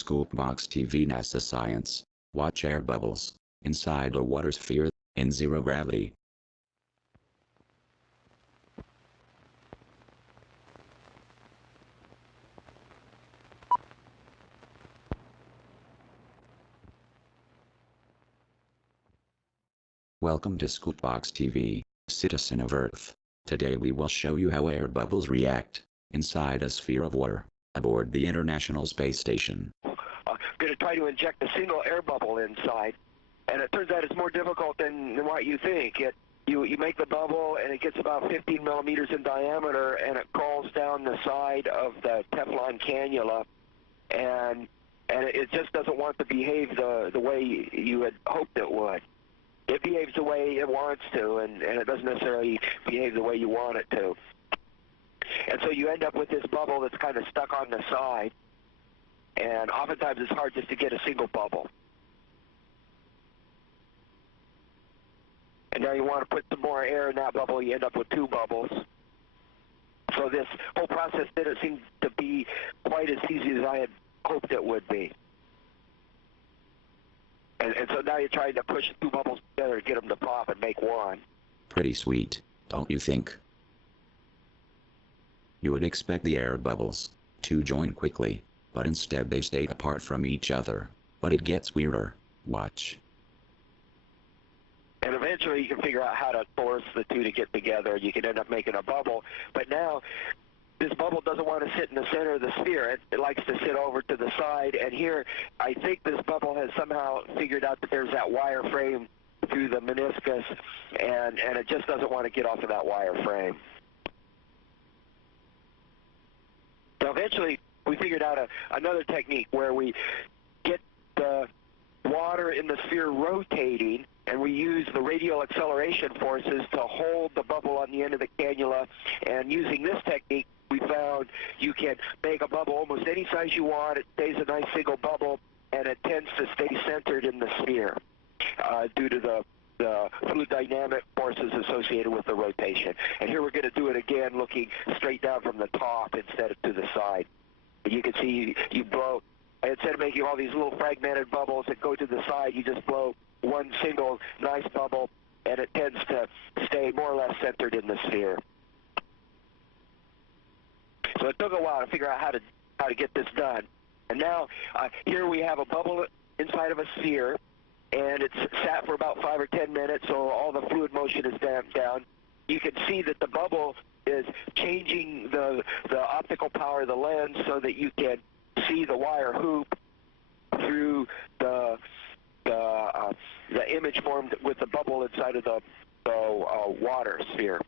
ScoopBoxTV NASA Science. Watch air bubbles inside a water sphere in zero gravity. Welcome to ScoopBoxTV, citizen of Earth. Today we will show you how air bubbles react inside a sphere of water aboard the International Space Station. Going to try to inject a single air bubble inside, and it turns out it's more difficult than what you think. You make the bubble, and it gets about 15 millimeters in diameter, and it crawls down the side of the Teflon cannula, and it just doesn't want to behave the way you had hoped it would. It behaves the way it wants to, and it doesn't necessarily behave the way you want it to. And so you end up with this bubble that's kind of stuck on the side, and oftentimes it's hard just to get a single bubble. And now you want to put some more air in that bubble, you end up with two bubbles. So this whole process didn't seem to be quite as easy as I had hoped it would be. And so now you're trying to push two bubbles together to get them to pop and make one. Pretty sweet, don't you think? You would expect the air bubbles to join quickly, but instead they stay apart from each other. But it gets weirder. Watch. And eventually you can figure out how to force the two to get together. You can end up making a bubble. But now this bubble doesn't want to sit in the center of the sphere. It likes to sit over to the side. And here, I think this bubble has somehow figured out that there's that wire frame through the meniscus, and it just doesn't want to get off of that wire frame. Now eventually, we figured out another technique where we get the water in the sphere rotating, and we use the radial acceleration forces to hold the bubble on the end of the cannula. And using this technique, we found you can make a bubble almost any size you want. It stays a nice single bubble, and it tends to stay centered in the sphere due to the fluid dynamic forces associated with the rotation. And here we're going to do it again, looking straight down from the top instead of to the side. You can see you blow, instead of making all these little fragmented bubbles that go to the side, you just blow one single nice bubble, and it tends to stay more or less centered in the sphere. So it took a while to figure out how to get this done. And now here we have a bubble inside of a sphere, and it's sat for about 5 or 10 minutes, so all the fluid motion is damped down. You can see that the bubble is changing the optical power of the lens so that you can see the wire hoop through the image formed with the bubble inside of the water sphere.